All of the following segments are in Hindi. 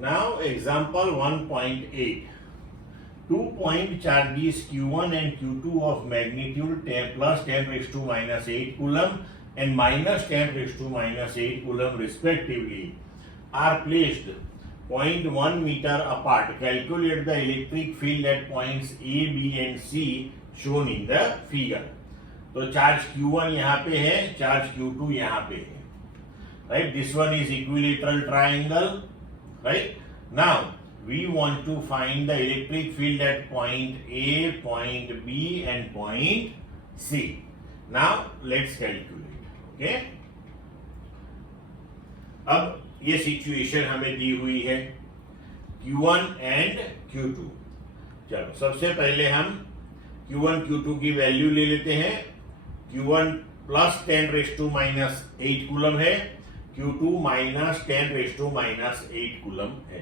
Now example 1.8. 2-point charges Q1 and Q2 of magnitude 10 plus 10 raised to minus 8 coulomb and minus 10 raised to minus 8 coulomb respectively are placed 0.1 meter apart. Calculate the electric field at points A, B and C shown in the figure. तो चार्ज Q1 यहाँ पे है, चार्ज Q2 यहाँ पे है, right? This one is equilateral triangle, right? Now we want to find the electric field at point A, point B and point C. Now let's calculate, okay? अब ये सिचुएशन हमें दी हुई है Q1 एंड Q2. चलो सबसे पहले हम Q1 Q2 की वैल्यू ले लेते हैं. Q1 plus 10 raise to minus 8 coulomb है, Q2 minus 10 raise to minus 8 coulomb है.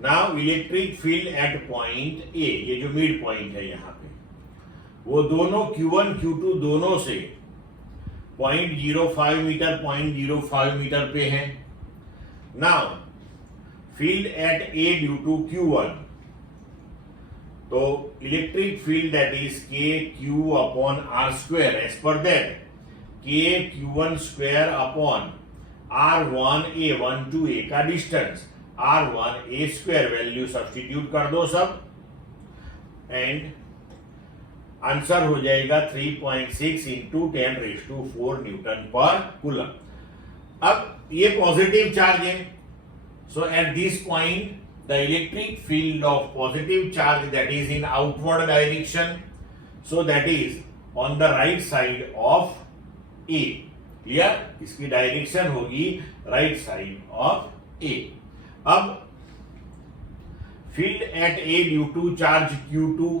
Now electric field at point A, ये जो मिड पॉइंट है यहाँ पे, वो दोनों Q1 Q2 दोनों से 0.05 मीटर 0.05 मीटर पे है. Now field at A due to Q1, तो electric field that is k q upon r square. As per that k Q1 square upon R1 A, 1 to A का distance R1 A square. Value substitute कर दो सब एंड आंसर हो जाएगा 3.6 into 10 raise to 4 newton per coulomb. अब ये पॉजिटिव चार्ज है, so at this point the electric field of positive charge that is in outward direction, so that is on the right side of A. Clear? इसकी डायरेक्शन होगी राइट साइड ऑफ A. अब field at A due to charge Q2,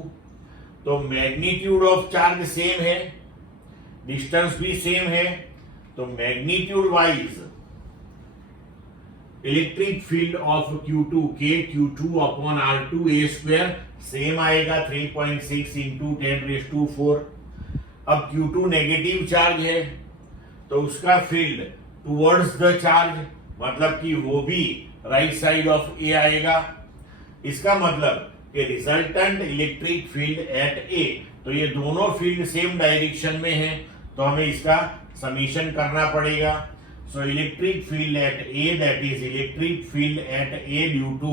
तो मैग्नीट्यूड ऑफ चार्ज सेम है, डिस्टेंस भी सेम है, तो magnitude wise electric field of Q2 के Q2 upon R2 A square same आएगा 3.6 इंटू 10 रेज टू 4. अब Q2 नेगेटिव चार्ज है, तो उसका फील्ड टुवर्ड्स द चार्ज, मतलब कि वो भी राइट साइड ऑफ A आएगा. इसका मतलब कि resultant electric field at A, तो ये दोनों फील्ड सेम डायरेक्शन में है, तो हमें इसका समीशन करना पड़ेगा. So electric field at A, that is electric field at A due to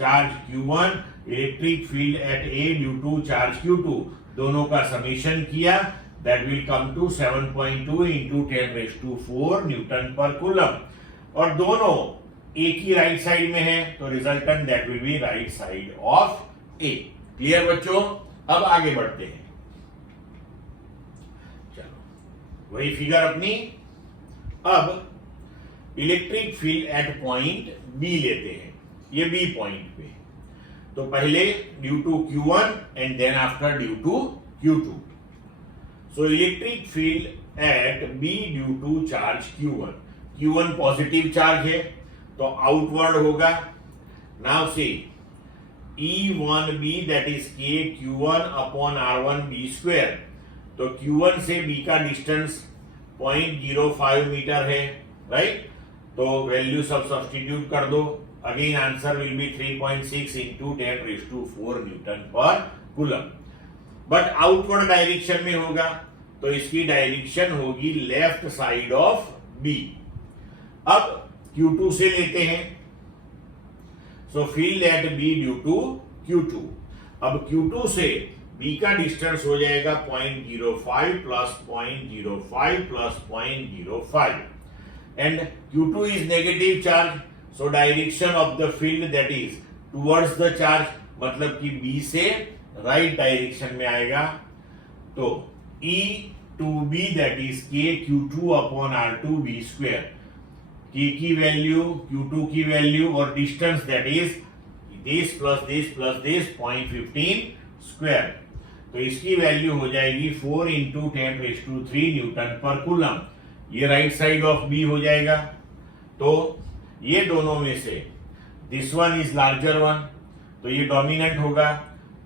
charge Q1, electric field at A due to charge Q2, दोनों का समीशन किया, that will come to 7.2 into 10 raised to 4 newton per coulomb. और दोनों एक ही राइट साइड में है, तो resultant that will be right side of A. Clear बच्चों? अब आगे बढ़ते हैं. चलो वही फिगर अपनी. अब electric field at point B लेते हैं, ये बी पॉइंट पे, तो पहले due to Q1 and then after due to Q2. So electric field at B due to charge Q1. Q1 positive charge है, तो आउटवर्ड होगा. नाउ से E1B दैट इज के Q1 upon R1 B square, तो Q1 से B का डिस्टेंस 0.05 मीटर है, राइट? तो वैल्यू सब सब्स्टिट्यूट कर दो. Again answer will be 3.6 into 10 raise to 4 newton per coulomb. But outward direction में होगा, तो इसकी डायरेक्शन होगी लेफ्ट साइड ऑफ B. अब Q2 से लेते हैं, so field at B due to Q2. अब Q2 से B का डिस्टेंस हो जाएगा 0.05 plus 0.05 plus 0.05 and Q2 is negative charge, so direction of the field that is towards the charge, मतलब कि B से राइट डायरेक्शन में आएगा. तो E2B दैट इज के Q2 upon R2 B square, K की वैल्यू Q2 की वैल्यू और distance that is this plus this plus this 0.15 square, तो इसकी वैल्यू हो जाएगी 4 into 10 raise to 3 Newton per coulomb. ये राइट साइड ऑफ B हो जाएगा. तो ये दोनों में से this one is larger one, तो ये डोमिनेंट होगा.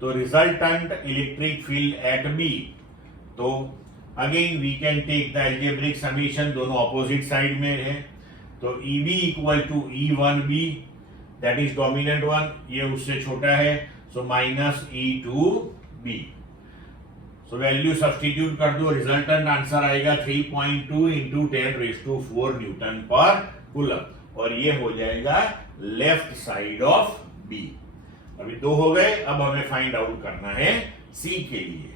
तो resultant electric field at B, तो again we can take the algebraic summation, दोनों ऑपोजिट साइड में है, तो EB equal to E1B that is dominant one, ये उससे छोटा है, सो minus E2B। So value substitute कर दो, रिजल्टेंट आंसर आएगा 3.2 इंटू 10⁴ न्यूटन पर कूलम, और ये हो जाएगा लेफ्ट साइड ऑफ बी। अभी 2 हो गए, अब हमें फाइंड आउट करना है सी के लिए।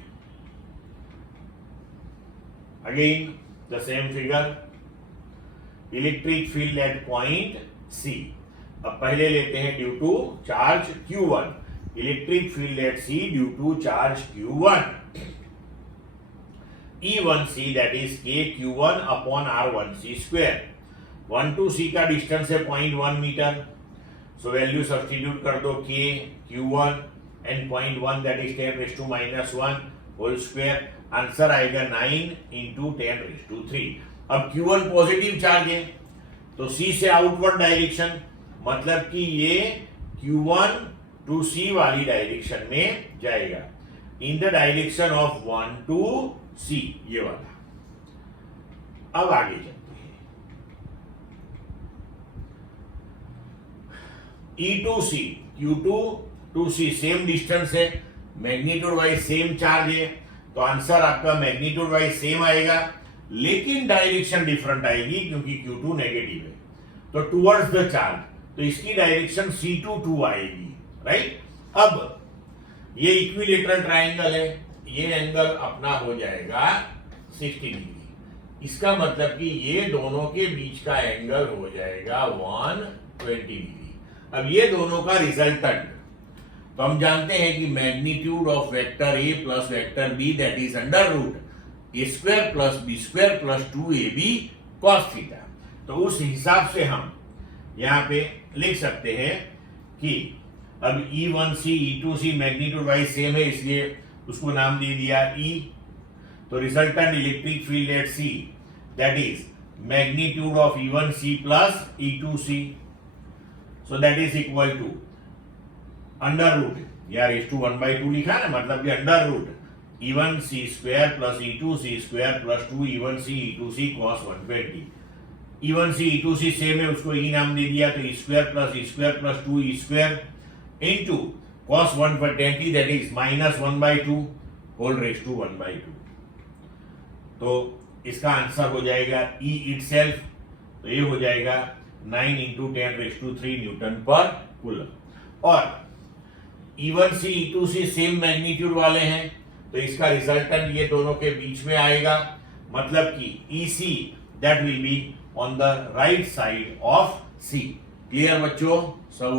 Again the same figure, electric field at point C. अब पहले लेते हैं due to charge Q1, electric field at C due to charge Q1, E1C that is KQ1 upon R1C square. 1 to C का डिस्टेंस है 0.1 मीटर, सो वैल्यू सब्स्टिट्यूट कर दो K Q1 and 0.1 that is 10⁻⁻1 whole square, answer आएगा 9 इंटू 10⁻3। अब Q1 पॉजिटिव चार्ज है, तो C से आउटवर्ड डायरेक्शन, मतलब कि ये Q1 टू C वाली डायरेक्शन में जाएगा, in the direction of 1 to C, ये वाला। अब आगे चलते हैं, E2C, Q2 to C same distance है, मैग्नीट्यूड वाइज सेम चार्ज है, तो आंसर आपका मैग्नीट्यूड वाइज सेम आएगा, लेकिन डायरेक्शन डिफरेंट आएगी क्योंकि Q2 नेगेटिव है, तो टुवर्ड्स द चार्ज, तो इसकी डायरेक्शन C2 आएगी, राइट। अब ये इक्विलेटरल ट्रायंगल है, ये एंगल अपना हो जाएगा 60 डिग्री, इसका मतलब कि ये दोनों के बीच का एंगल हो जाएगा 120 डिग्री। अब ये दोनों का रिजल्टेंट, तो हम जानते हैं कि magnitude of vector A plus vector B that is under root A square plus B square plus 2ab cos theta. तो उस हिसाब से हम यहाँ पे लिख सकते हैं कि अब E1C E2C magnitude wise same है, इसलिए उसको नाम दे दिया E। तो resultant electric field at C that is magnitude of E1C plus E2C, so that is equal to under root, यार इस टू 1/2 लिखा ना, मतलब कि under root E1C square plus E2C square plus 2 E1C E2C cos 120। E1C E2C same है, उसको E नाम दे दिया, तो E square plus 2 E square into cos 120 that is minus 1/2 whole raise to 1/2। तो इसका आंसर हो जाएगा E इटसेल्फ, तो ये हो जाएगा 9 इंटू 10⁻³ न्यूटन पर कूलम। और E1C E2C सेम मैग्नीट्यूड वाले हैं, तो इसका रिजल्टेंट ये दोनों के बीच में आएगा, मतलब कि EC that will be on the right side of C। Clear बच्चों सब?